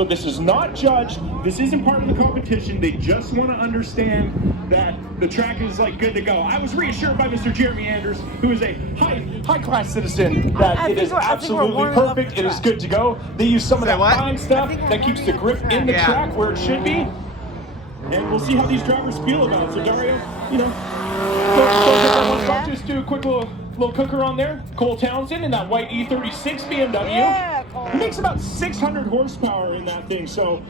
So this is not judged. This isn't part of the competition. They just want to understand that the track is like good to go. I was reassured by Mr. Jeremy Anders, who is a high-class citizen, that it is absolutely perfect. It is good to go. They use some of that fine stuff that keeps the grip in the track where it should be. And we'll see how these drivers feel about it. So Dario, you know, just do a quick little cooker on there. Cole Townsend in that white E36 BMW. Yeah, he makes about 600 horsepower in that thing. So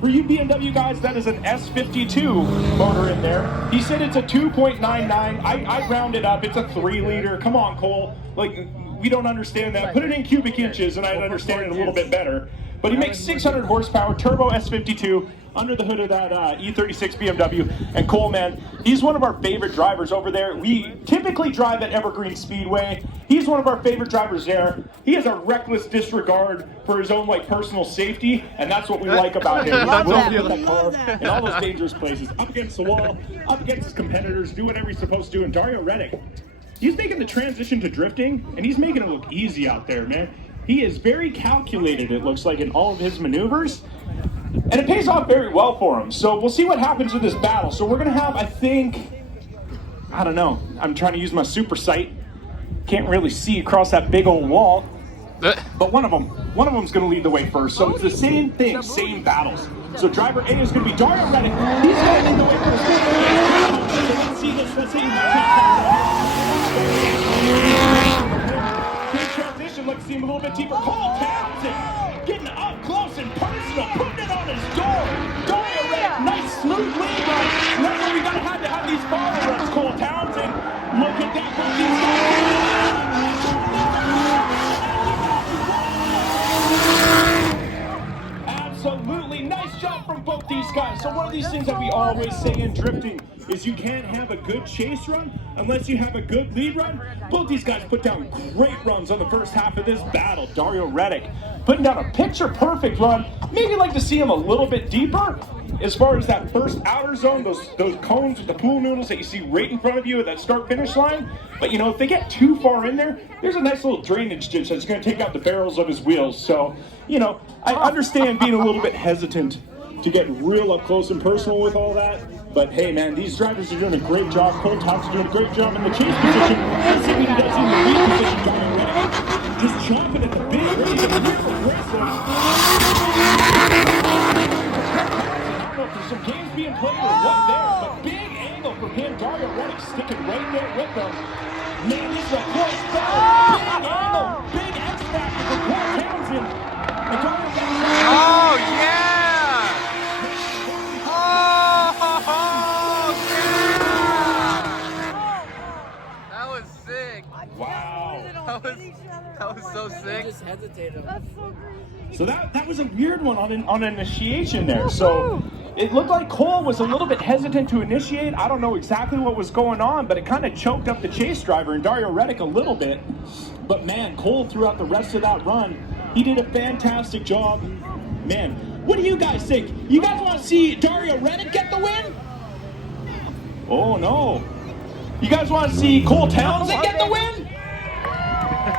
for you BMW guys, that is an S52 motor in there. He said it's a 2.99. I rounded up. It's a 3 liter. Come on, Cole. Like, we don't understand that. Put it in cubic inches and I'd understand it a little bit better. But he makes 600 horsepower, turbo S52, under the hood of that E36 BMW. And Cole, man, he's one of our favorite drivers over there. We typically drive at Evergreen Speedway. He's one of our favorite drivers there. He has a reckless disregard for his own personal safety, and that's what we like about him. He's willing to put that car in all those dangerous places, up against the wall, up against his competitors, do whatever he's supposed to do. And Dario Reddick, he's making the transition to drifting, and he's making it look easy out there, man. He is very calculated, it looks like, in all of his maneuvers. And it pays off very well for him. So we'll see what happens with this battle. So we're going to have, I think, I don't know. I'm trying to use my super sight. Can't really see across that big old wall. But one of them's going to lead the way first. So it's the same thing, same battles. So driver A is going to be Dario Reddick. He's going to lead the way first. So let's see this. Let's see. Let's see him a little bit deeper. Cole Townsend getting up close and personal, putting it on his door. Dario Reddick, nice smooth lead run. That's what we gotta have to have these follow runs. Cole Townsend, look at that. Absolutely nice job from both these guys. So one of these things that we always say in drifting is you can't have a good chase run unless you have a good lead run. Both these guys put down great runs on the first half of this battle. Dario Reddick putting down a picture-perfect run. Maybe like to see him a little bit deeper as far as that first outer zone, those cones with the pool noodles that you see right in front of you at that start-finish line. But, you know, if they get too far in there, there's a nice little drainage ditch that's going to take out the barrels of his wheels. So, you know, I understand being a little bit hesitant to get real up close and personal with all that. But hey, man, these drivers are doing a great job. Cole Thompson's doing a great job in the chase position. Let's see what he does in the lead position. Dario Reddick just chomping at the bit, ready to be aggressive. I don't know if there's some games being played or what there, but big angle from him. Dario Reddick sticking right there with them. Man, this is a close battle. Big angle, big X factor for Cole Townsend. And Dario Reddick. Oh, yeah! Wow. That was so sick. Just hesitated. That's so crazy. So that was a weird one on initiation there. So it looked like Cole was a little bit hesitant to initiate. I don't know exactly what was going on, but it kind of choked up the chase driver and Dario Reddick a little bit. But man, Cole throughout the rest of that run, he did a fantastic job. Man, what do you guys think? You guys want to see Dario Reddick get the win? Oh no. You guys want to see Cole Townsend get the win? Do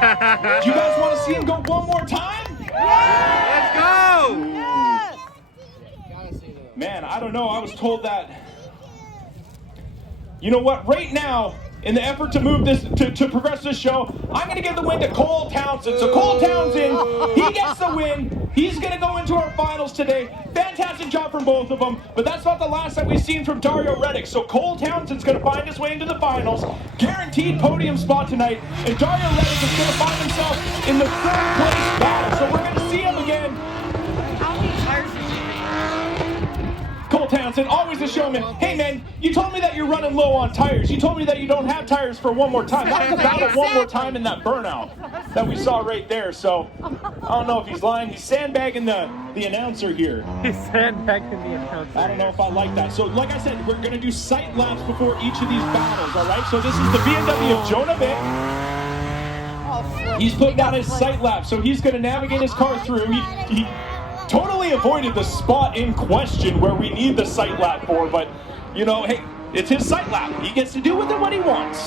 you guys want to see him go one more time? Let's go! Yes. Man, I don't know. I was told that. You know what? Right now, in the effort to move this, to progress this show, I'm going to give the win to Cole Townsend. So Cole Townsend, he gets the win. He's going to go into our finals today. Fantastic job from both of them. But that's not the last that we've seen from Dario Reddick. So Cole Townsend's going to find his way into the finals. Guaranteed podium spot tonight. And Dario Reddick is going to find himself in the third place battle. So we're going to see him again. How many tires did you make? Cole Townsend, always a showman. Hey man, you told me that you're running low on tires. You told me that you don't have tires for one more time. That was about one more time in that burnout that we saw right there. So I don't know if he's lying. He's sandbagging the announcer here. He's sandbagging the announcer. I don't know if I like that. So like I said, we're going to do sight laps before each of these battles, all right? So this is the BMW of Jonah Vick. He's putting out his sight lap, so he's going to navigate his car through. He totally avoided the spot in question where we need the sight lap for, but, you know, hey, it's his sight lap. He gets to do with it what he wants.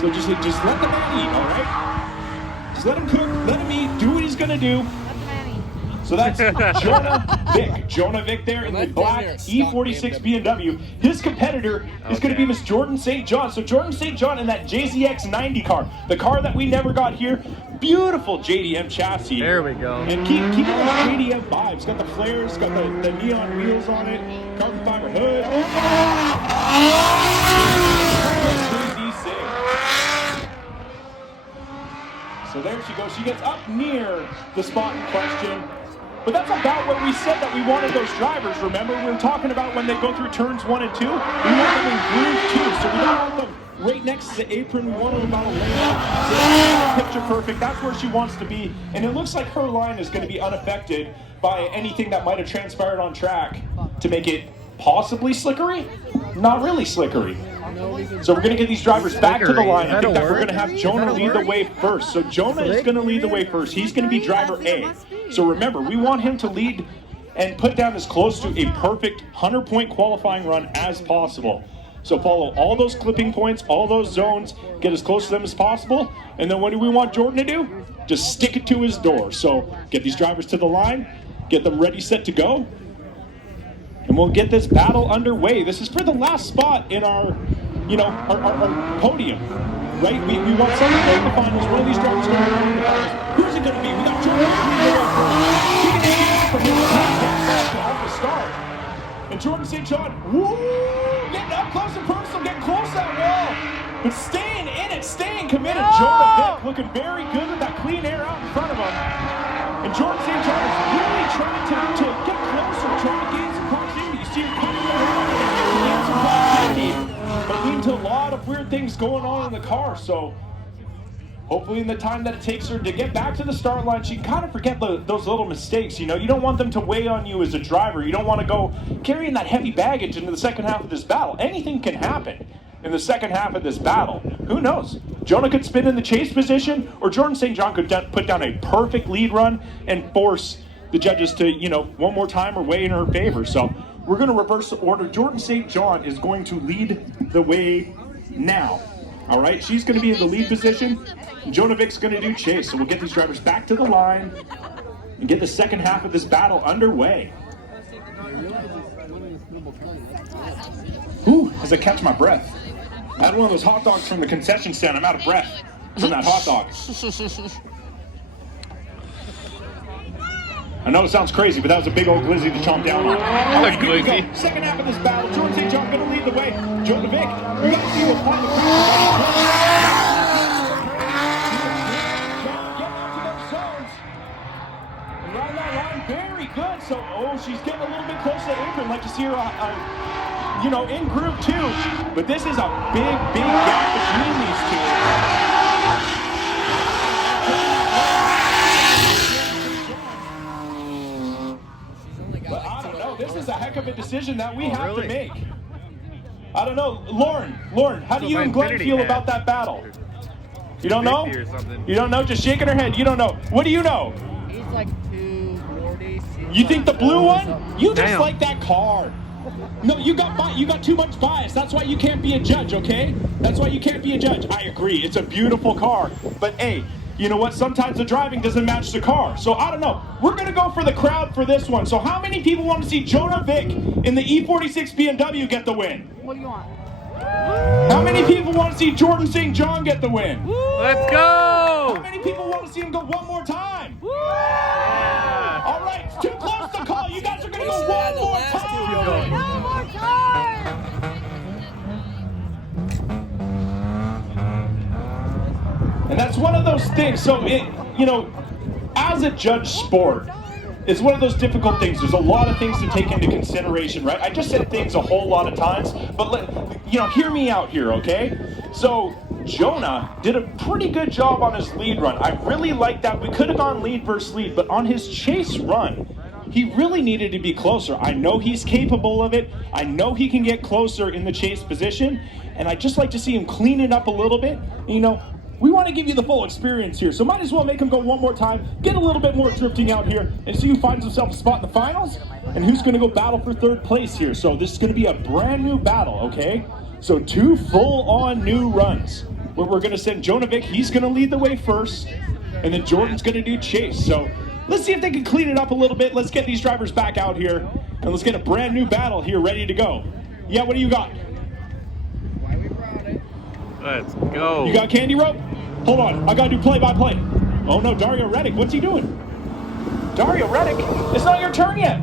So just let the man eat, all right? Just let him cook, let him eat, do what he's going to do. So that's Jonah Vick there in the black E46 BMW. His competitor is going to be Miss Jordan St. John. So Jordan St. John in that JZX 90 car, the car that we never got here. Beautiful JDM chassis. There we go. And keeping those JDM vibes. Got the flares, got the neon wheels on it, carbon fiber hood. So there she goes. She gets up near the spot in question. But that's about what we said that we wanted those drivers. Remember, we were talking about when they go through turns 1 and 2. We want them in groove 2, so we don't want them right next to the apron. We want them about a layout. So that's picture perfect. That's where she wants to be. And it looks like her line is going to be unaffected by anything that might have transpired on track to make it possibly slickery. Not really slickery. So we're going to get these drivers back to the line. I think that we're going to have Jonah lead the way first. So Jonah is going to lead the way first. He's going to be driver A. So remember, we want him to lead and put down as close to a perfect 100-point qualifying run as possible. So follow all those clipping points, all those zones, get as close to them as possible. And then what do we want Jordan to do? Just stick it to his door. So get these drivers to the line, get them ready, set to go. And we'll get this battle underway. This is for the last spot in our, our podium, right? We want someone to make the finals. One of these drivers going to run the finals. Who's it going to be? We got Jordan. He can escape from his to help us start. And Jordan St. John, woo, getting up close and personal, getting close to that wall, but staying in it, staying committed. Jonah Vick looking very good with that clean air out in front of him. And Jordan St. John is really trying to get closer, trying to gain some proximity. You see him coming around to gain some proximity, but leading to a lot of weird things going on in the car. So hopefully in the time that it takes her to get back to the start line, she can kind of forget those little mistakes. You don't want them to weigh on you as a driver. You don't want to go carrying that heavy baggage into the second half of this battle. Anything can happen in the second half of this battle. Who knows? Jonah could spin in the chase position, or Jordan St. John could put down a perfect lead run and force the judges to, one more time or weigh in her favor. So we're going to reverse the order. Jordan St. John is going to lead the way now. All right, she's going to be in the lead position. Jonah Vick's going to do chase. So we'll get these drivers back to the line and get the second half of this battle underway. Ooh, as I catch my breath. I had one of those hot dogs from the concession stand. I'm out of breath from that hot dog. I know it sounds crazy, but that was a big old glizzy to chomp down on. All right, here we go. Second half of this battle. Jordan St. John going to lead the way. Jonah Vick, we got to see what's on the Around that line, very good. So, she's getting a little bit close to the apron. Like you see her, in group 2. But this is a big, big gap between these two. But I don't know. This is a heck of a decision that we have to make. I don't know. Lauren, how do you and Glenn feel about that battle? You don't know? You don't know? Just shaking her head. You don't know. What do you know? He's like 240. You think the blue one? You just like that car. No, you got too much bias. That's why you can't be a judge, okay? That's why you can't be a judge. I agree. It's a beautiful car. But hey, you know what? Sometimes the driving doesn't match the car. So I don't know. We're going to go for the crowd for this one. So how many people want to see Jonah Vick in the E46 BMW get the win? What do you want? How many people want to see Jordan St. John get the win? Let's go! How many people want to see him go one more time? Yeah. All right, it's too close to call. You guys are going to go one more time. One more time! And that's one of those things. So, as a judge sport, it's one of those difficult things. There's a lot of things to take into consideration, right? I just said things a whole lot of times, but hear me out here, okay? So Jonah did a pretty good job on his lead run. I really like that. We could have gone lead versus lead, but on his chase run, he really needed to be closer. I know he's capable of it. I know he can get closer in the chase position, and I'd just like to see him clean it up a little bit. We want to give you the full experience here, so might as well make him go one more time, get a little bit more drifting out here, and see who finds himself a spot in the finals, and who's going to go battle for third place here. So this is going to be a brand new battle, okay? So 2 full-on new runs. Where we're going to send Jonah Vick, he's going to lead the way first, and then Jordan's going to do chase. So let's see if they can clean it up a little bit. Let's get these drivers back out here, and let's get a brand new battle here ready to go. Yeah, what do you got? Let's go. You got candy rope? Hold on, I gotta do play-by-play. Oh no, Dario Reddick, what's he doing? Dario Reddick, it's not your turn yet.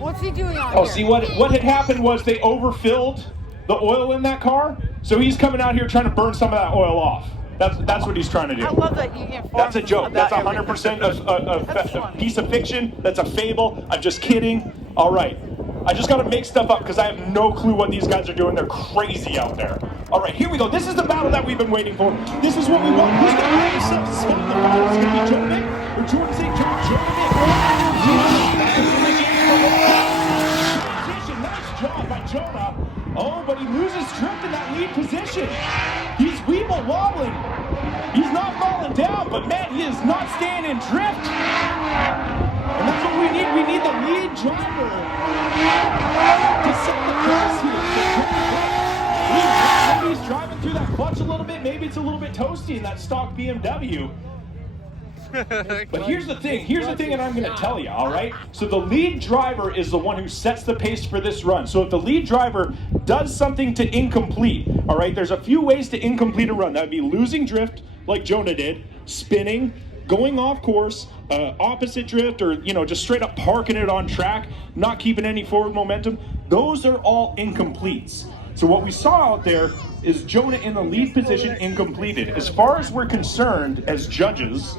What's he doing on Oh, here? see what had happened was they overfilled the oil in that car, so he's coming out here trying to burn some of that oil off. That's what he's trying to do. I love that you inform That's a joke. That's about 100% That's a funny. piece of fiction. That's a fable. I'm just kidding. All right. I just got to make stuff up because I have no clue what these guys are doing. They're crazy out there. All right, here we go. This is the battle that we've been waiting for. This is what we want. Who's going to win this spot in the final? Is it going to be Joe Nick or Jordan St. John? Jordan Nick. Transition. Nice job by Jonah. Oh, but he loses drift in that lead position. He's weeble wobbling. He's not falling down, but man, he is not staying in drift. And that's what we need. We need the lead driver to set the course here. Maybe he's driving through that clutch a little bit. Maybe it's a little bit toasty in that stock BMW. But here's the thing, and I'm going to tell you, all right? So the lead driver is the one who sets the pace for this run. So if the lead driver does something to incomplete, all right, there's a few ways to incomplete a run. That would be losing drift, like Jonah did, spinning, going off course, opposite drift, or, you know, just straight up parking it on track, not keeping any forward momentum. Those are all incompletes. So what we saw out there is Jonah in the lead position incompleted. As far as we're concerned as judges,